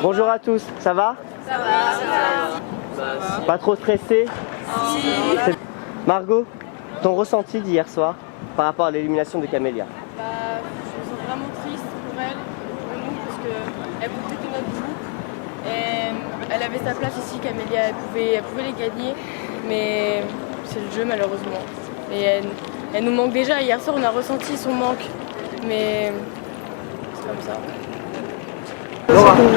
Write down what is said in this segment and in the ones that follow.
Bonjour à tous, ça va? Ça va. Pas trop stressé? Si. Margot, ton ressenti d'hier soir par rapport à l'élimination de Camélia? Je me sens vraiment triste pour elle, pour nous, parce qu'elle pouvait que notre groupe. Et elle avait sa place ici, Camélia, elle pouvait les gagner, mais c'est le jeu malheureusement. Et elle nous manque déjà. Hier soir, on a ressenti son manque, mais c'est comme ça. Laura, ton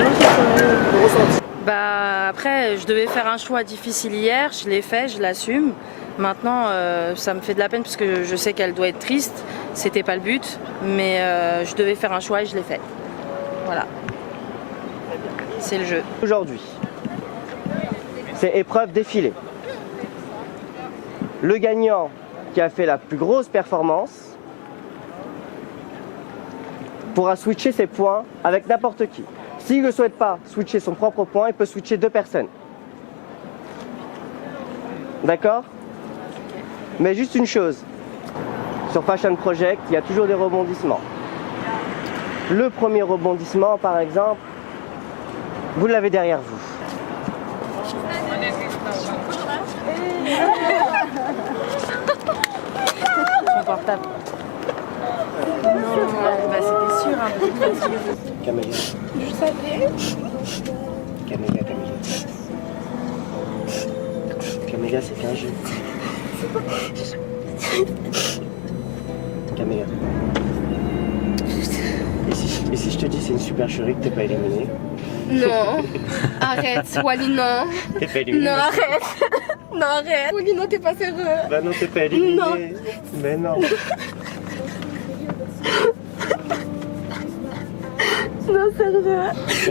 ressenti? Après, je devais faire un choix difficile hier, je l'ai fait, je l'assume. Maintenant, ça me fait de la peine parce que je sais qu'elle doit être triste, c'était pas le but, mais je devais faire un choix et je l'ai fait. Voilà. C'est le jeu. Aujourd'hui, c'est épreuve défilée. Le gagnant qui a fait la plus grosse performance pourra switcher ses points avec n'importe qui. S'il ne souhaite pas switcher son propre point, il peut switcher 2 personnes. D'accord? Mais juste une chose, sur Fashion Project, il y a toujours des rebondissements. Le premier rebondissement, par exemple, vous l'avez derrière vous. Son portable. C'était sûr, hein. Camélia. Je savais. Camélia. Camélia, c'est qu'un jeu. Camélia. Et si je te dis c'est une supercherie que t'es pas éliminée? Non, arrête, Wally, non. T'es pas éliminée? Non, arrête. Non, arrête. Wally, non, t'es pas sérieux. Bah non, t'es pas éliminée. Non. Mais non. Non, sérieux.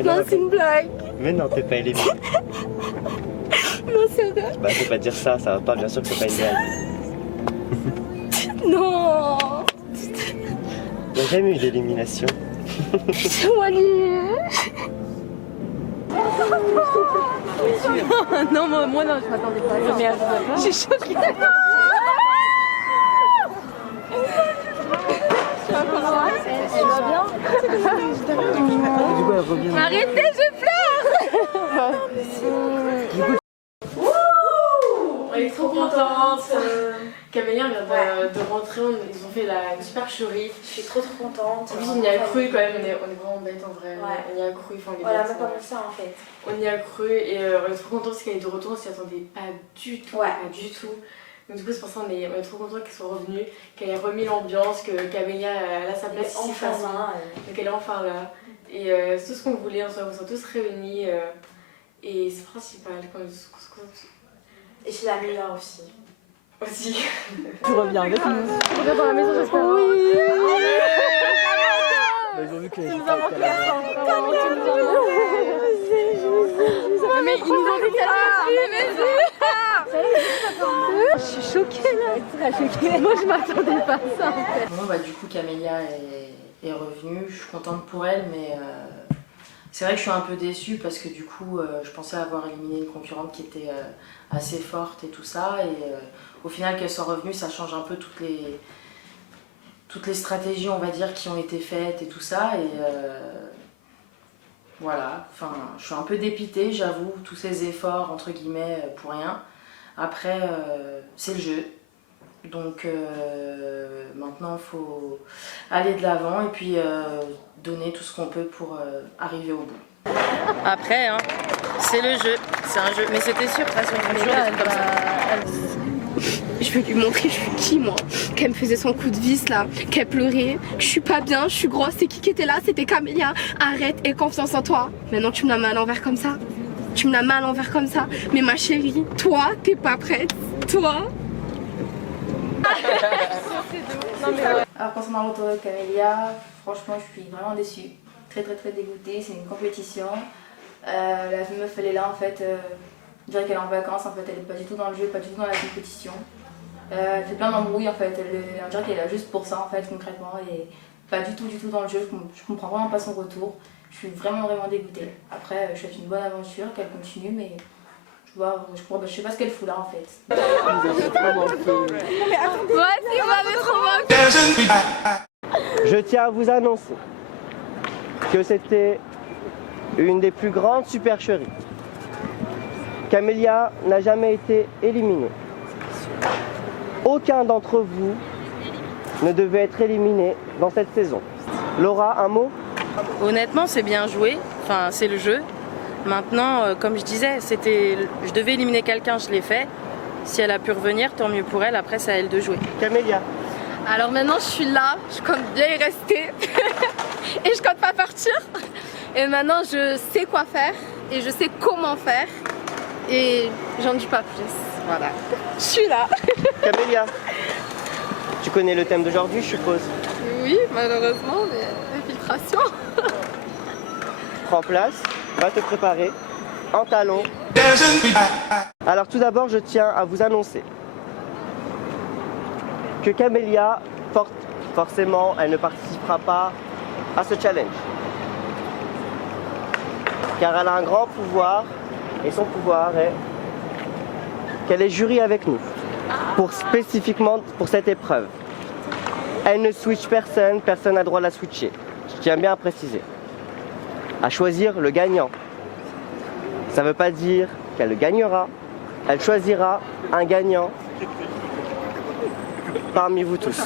Non, c'est une blague. Mais non, t'es pas éliminée. Non, sérieux. Bah faut pas dire ça, ça va pas, bien sûr que c'est pas une blague. Non. Il n'y a jamais eu d'élimination. Wally. Non, moi non, je m'attendais pas à ça. Merde, Je suis choquée. Elle va bien? Du coup, elle revient. Arrêtez, je pleure. On est trop contente. Camélia vient de rentrer, ils ont fait une supercherie. Je suis trop contente. En plus, on y a cru quand même, on est vraiment bêtes en vrai. Ouais. On y a cru, enfin, on est Voilà, bêtes, même pas ça en fait. On y a cru et on est trop contente parce qu'elle est de retour, on s'y attendait pas du tout. Ouais. Pas du tout. Donc du coup, c'est pour ça qu'on est trop contente qu'elle soit revenue, qu'elle ait remis l'ambiance, que Camélia elle a sa place ici Enfin face. là. Donc elle est enfin là. Et c'est tout ce qu'on voulait, on soit tous réunis. Et c'est principal. Et c'est la meilleure aussi. Aussi. Tu reviens avec nous. On revient dans la maison, j'espère. Oui. Ils ont vu que Mais ils nous ont dit qu'elle Je suis choquée là. Très choquée. Moi je m'attendais pas à ça en fait. Bon, bah, du coup Camélia est revenue, je suis contente pour elle, mais c'est vrai que je suis un peu déçue parce que du coup je pensais avoir éliminé une concurrente qui était assez forte et tout ça, et au final qu'elle soit revenue, ça change un peu toutes les stratégies, on va dire, qui ont été faites et tout ça, et voilà, enfin je suis un peu dépitée, j'avoue, tous ces efforts entre guillemets pour rien. Après c'est le jeu. Donc maintenant il faut aller de l'avant et puis donner tout ce qu'on peut pour arriver au bout. Après, hein, c'est le jeu, c'est un jeu. Mais c'était sûr, de toute façon, toujours des trucs comme ça. Je vais lui montrer je suis qui moi. Qu'elle me faisait son coup de vis là, qu'elle pleurait, que je suis pas bien, je suis grosse, c'est qui était là? C'était Camélia. Arrête et confiance en toi. Maintenant tu me la mets à l'envers comme ça. Tu me la mets à l'envers comme ça. Mais ma chérie, toi, t'es pas prête. Toi. Alors concernant le retour de Camélia, franchement je suis vraiment déçue. très dégoûtée, c'est une compétition. La meuf elle est là en fait, on dirait qu'elle est en vacances en fait, elle est pas du tout dans le jeu, pas du tout dans la compétition. Elle fait plein d'embrouilles en fait, on dirait qu'elle est là juste pour ça en fait concrètement et pas du tout dans le jeu, je comprends vraiment pas son retour. Je suis vraiment dégoûtée. Après je souhaite une bonne aventure, qu'elle continue mais je sais pas ce qu'elle fout là en fait. Je tiens à vous annoncer que c'était une des plus grandes supercheries. Camélia n'a jamais été éliminée. Aucun d'entre vous ne devait être éliminé dans cette saison. Laura, un mot? Honnêtement, c'est bien joué. Enfin, c'est le jeu. Maintenant, comme je disais, je devais éliminer quelqu'un, je l'ai fait. Si elle a pu revenir, tant mieux pour elle. Après, c'est à elle de jouer. Camélia. Alors maintenant je suis là, je compte bien y rester et je compte pas partir. Et maintenant je sais quoi faire et je sais comment faire et j'en dis pas plus. Voilà, je suis là. Camélia, tu connais le thème d'aujourd'hui, je suppose? Oui, malheureusement, mais infiltration. Prends place, va te préparer, en talons. Alors tout d'abord, je tiens à vous annoncer que Camélia, forcément, elle ne participera pas à ce challenge. Car elle a un grand pouvoir, et son pouvoir est qu'elle est jury avec nous, spécifiquement pour cette épreuve. Elle ne switch personne, personne n'a droit de la switcher. Je tiens bien à préciser. À choisir le gagnant. Ça ne veut pas dire qu'elle le gagnera, elle choisira un gagnant parmi vous tous.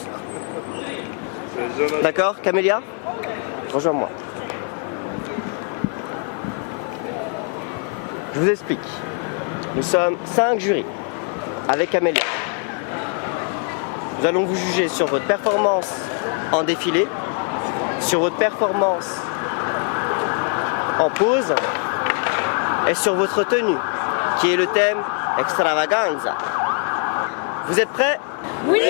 D'accord, Camélia? Rejoins-moi. Je vous explique. Nous sommes 5 jurys avec Camélia. Nous allons vous juger sur votre performance en défilé, sur votre performance en pause et sur votre tenue, qui est le thème extravaganza. Vous êtes prêts? Oui!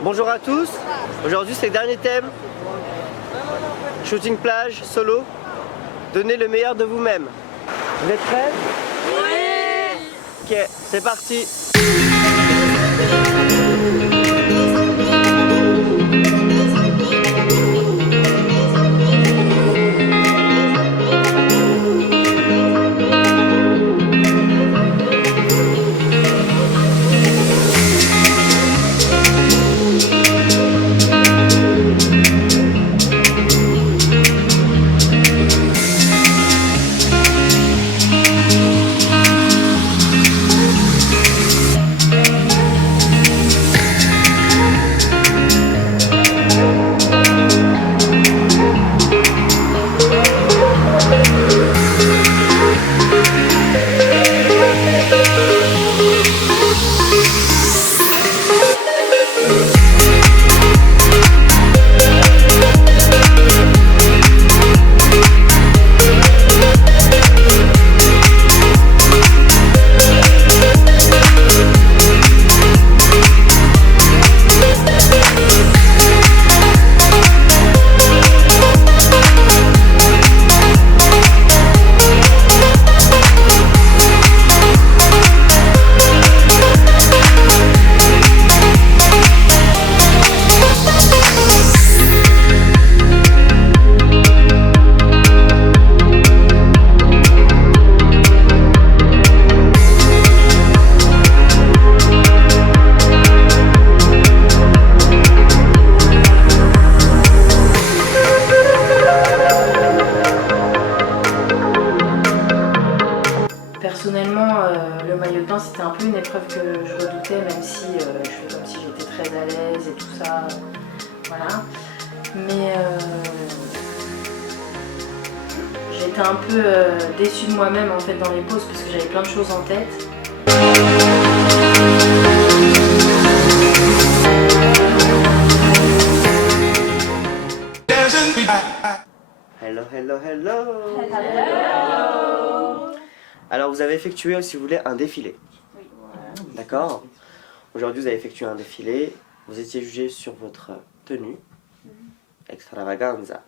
Bonjour à tous, aujourd'hui c'est le dernier thème. Shooting plage, solo. Donnez le meilleur de vous-même. Vous êtes prêts? Oui! Ok, c'est parti. même si je fais comme si j'étais très à l'aise et tout ça. Voilà. Mais j'étais un peu déçue de moi-même en fait dans les pauses parce que j'avais plein de choses en tête. Hello, hello, hello. Alors vous avez effectué, si vous voulez, un défilé. D'accord. Aujourd'hui, vous avez effectué un défilé. Vous étiez jugé sur votre tenue, extravaganza,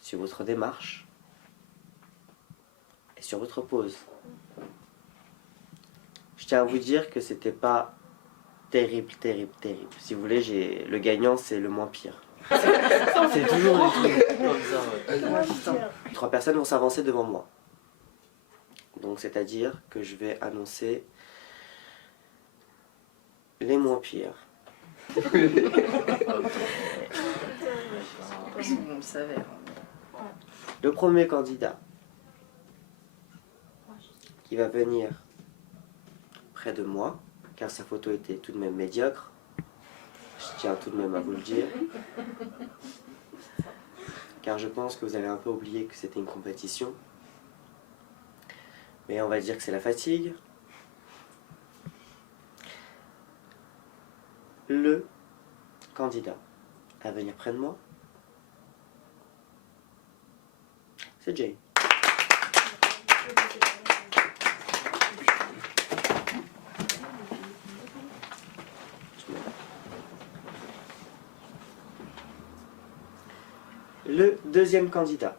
sur votre démarche et sur votre pose. Je tiens à vous dire que c'était pas terrible, terrible, terrible. Si vous voulez, le gagnant, c'est le moins pire. C'est toujours des trucs comme ça. 3 personnes vont s'avancer devant moi. Donc, c'est-à-dire que je vais annoncer les moins pires. On le savait. Le premier candidat qui va venir près de moi, car sa photo était tout de même médiocre, je tiens tout de même à vous le dire, car je pense que vous avez un peu oublié que c'était une compétition, mais on va dire que c'est la fatigue. Le candidat à venir près de moi, c'est Jay. Le deuxième candidat.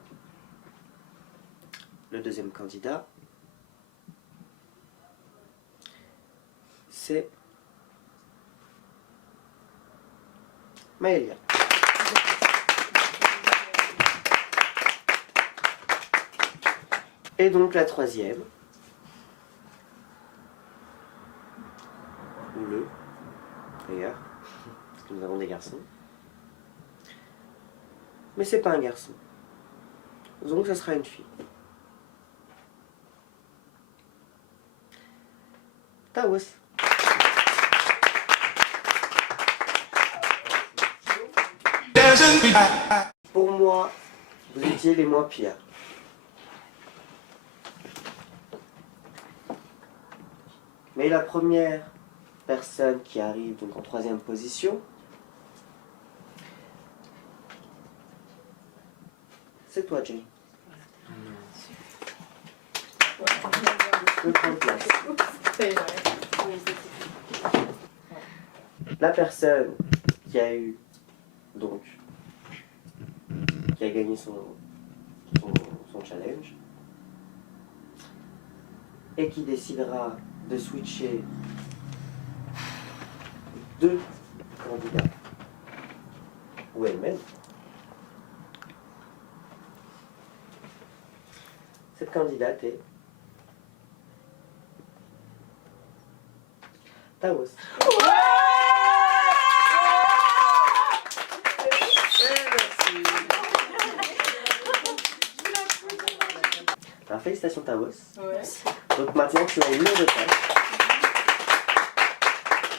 Le deuxième candidat, c'est Maëlia. Et donc la troisième, ou le, d'ailleurs, parce que nous avons des garçons. Mais c'est pas un garçon. Donc ça sera une fille. Taos. Pour moi, vous étiez les moins pires. Mais la première personne qui arrive donc en 3e position, c'est toi, Jay. Prends place. La personne qui a eu donc qui a gagné son challenge et qui décidera de switcher 2 candidats ou elle-même. Cette candidate est Taos. Alors, félicitations Taos. Donc maintenant tu as une lourde tâche.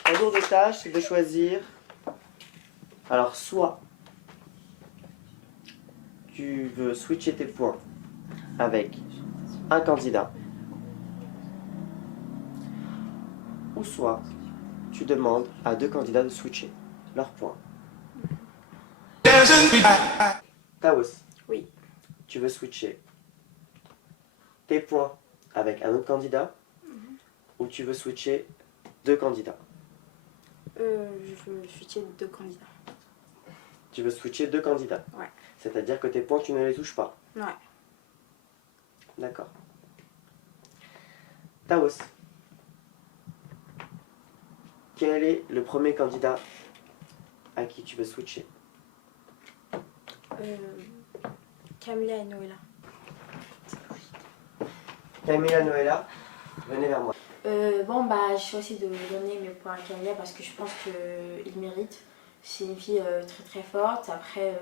La lourde tâche, c'est de choisir. Alors soit tu veux switcher tes points avec un candidat, ou soit tu demandes à 2 candidats de switcher leurs points. Taos. Oui. Tu veux switcher tes points avec un autre candidat, ou tu veux switcher 2 candidats? Je veux switcher 2 candidats. Tu veux switcher 2 candidats? Ouais. C'est-à-dire que tes points, tu ne les touches pas? Ouais. D'accord. Taos. Quel est le premier candidat à qui tu veux switcher? Camilla et Noëlla. Camilla, Noëlla, venez vers moi. Bon bah j'ai choisi de donner mes points à Camilla parce que je pense qu'il mérite. C'est une fille très très forte. Après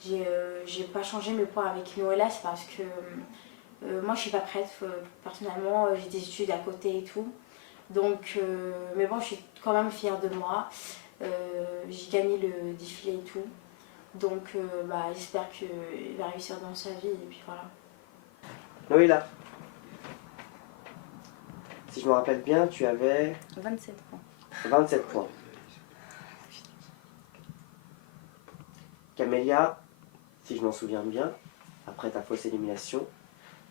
j'ai pas changé mes points avec Noëlla, c'est parce que moi je suis pas prête personnellement, j'ai des études à côté et tout. Donc, mais bon, je suis quand même fière de moi. J'ai gagné le défilé et tout. Donc, j'espère qu'il va réussir dans sa vie et puis voilà. Noéla, si je me rappelle bien, tu avais 27 points. 27 points. Camélia, si je m'en souviens bien, après ta fausse élimination,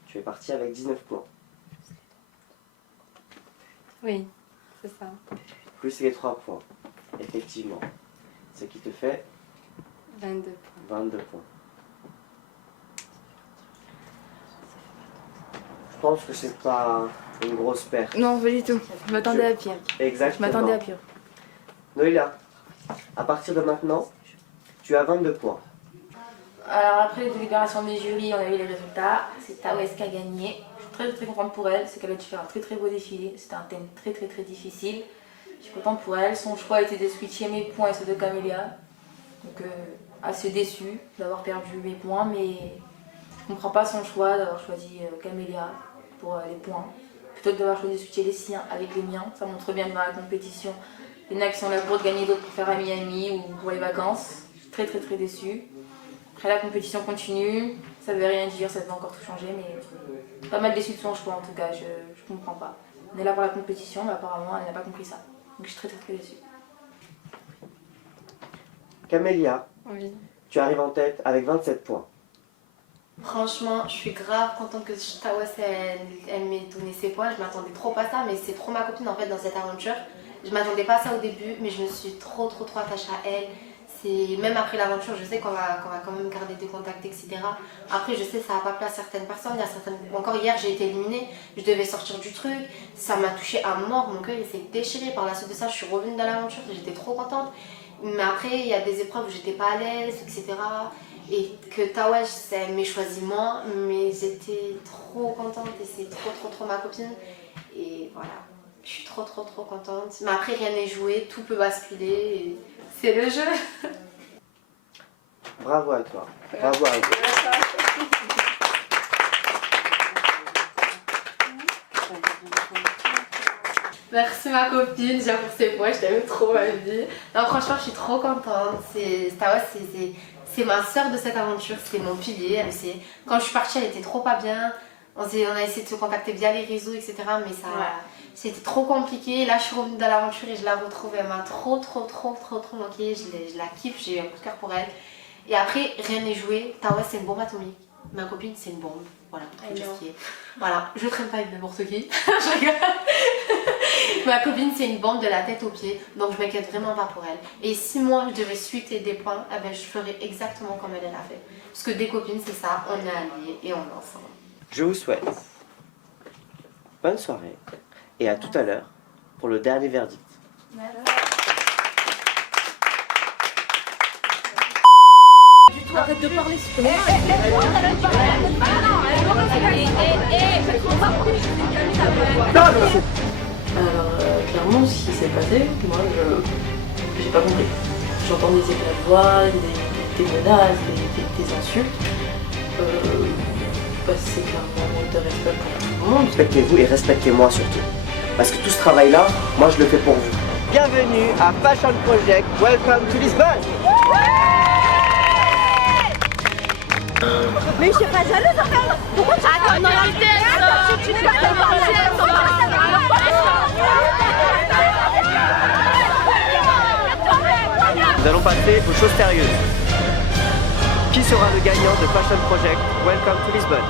tu es partie avec 19 points. Oui, c'est ça. Plus les 3 points, effectivement. Ce qui te fait 22 points. 22 points. Je pense que c'est pas une grosse perte. Non, pas du tout. Je m'attendais à pire. Exactement. Je m'attendais à pire. Noéla, à partir de maintenant, tu as 22 points. Alors après les délibérations des jurys, on a eu les résultats. C'est Tawes qui a gagné. Je suis très contente pour elle. C'est qu'elle a dû faire un très beau défilé. C'était un thème très difficile. Je suis contente pour elle. Son choix était de switcher mes points et ceux de Camélia. Donc assez déçue d'avoir perdu mes points, mais je comprends pas son choix d'avoir choisi Camélia pour les points. Plutôt que d'avoir choisi de switcher les siens avec les miens. Ça montre bien que dans la compétition, il y en a qui sont là pour gagner, d'autres pour faire à Miami ou pour les vacances. Je suis très déçue. Après la compétition continue, ça veut rien dire, ça peut encore tout changer, mais pas mal déçue de son choix en tout cas, je comprends pas. On est là pour la compétition, mais apparemment elle n'a pas compris ça. Donc je suis très déçue. Camélia, Oui. tu arrives en tête avec 27 points. Franchement, je suis grave contente que Tawes elle m'ait donné ses points. Je m'attendais trop à ça, mais c'est trop ma copine en fait dans cette aventure. Je m'attendais pas à ça au début, mais je me suis trop attachée à elle. Même après l'aventure, je sais qu'on va quand même garder des contacts, etc. Après, je sais que ça n'a pas plu à certaines personnes. Encore hier, j'ai été éliminée, je devais sortir du truc. Ça m'a touchée à mort, mon cœur il s'est déchiré. Par la suite de ça, je suis revenue dans l'aventure, j'étais trop contente. Mais après, il y a des épreuves où j'étais pas à l'aise, etc. Et que Tawes, elle m'ait choisi moi, mais j'étais trop contente et c'est trop ma copine. Et voilà, je suis trop contente. Mais après, rien n'est joué, tout peut basculer. Et c'est le jeu. Bravo à toi. Bravo à vous. Merci ma copine, j'ai apprécié moi, je t'aime trop ma vie. Non, franchement, je suis trop contente. Tawes, c'est ma soeur de cette aventure, c'est mon pilier. Quand je suis partie, elle était trop pas bien. On a essayé de se contacter via les réseaux, etc. Mais ça, c'était trop compliqué. Là, je suis revenue dans l'aventure et je la retrouve. Elle m'a trop manqué. Je la kiffe, j'ai eu un coup de cœur pour elle. Et après, rien n'est joué. Tawes, c'est une bombe atomique. Ma copine, c'est une bombe. Voilà, tout ce qui est. Voilà, je traîne pas avec n'importe qui. Je rigole. Ma copine, c'est une bombe de la tête aux pieds. Donc, je m'inquiète vraiment pas pour elle. Et si moi, je devais suiter des points, eh ben, je ferais exactement comme elle a fait. Parce que des copines, c'est ça. On est alliés et on est ensemble. Je vous souhaite bonne soirée et à tout à l'heure pour le dernier verdict. Arrête de parler, s'il te plaît. Alors, clairement, ce qui s'est passé, moi, j'ai pas compris. J'entends des éclats de voix, des menaces, des insultes. C'est clairement un manque de respect pour tout le monde. Respectez-vous et respectez-moi surtout. Parce que tout ce travail-là, moi je le fais pour vous. Bienvenue à Fashion Project. Welcome to Lisbonne. Mais je suis pas jalouse en fait. Pourquoi tu attends, non, tu n'es pas Nous allons passer aux choses sérieuses. Qui sera le gagnant de Fashion Project Welcome to Lisbonne?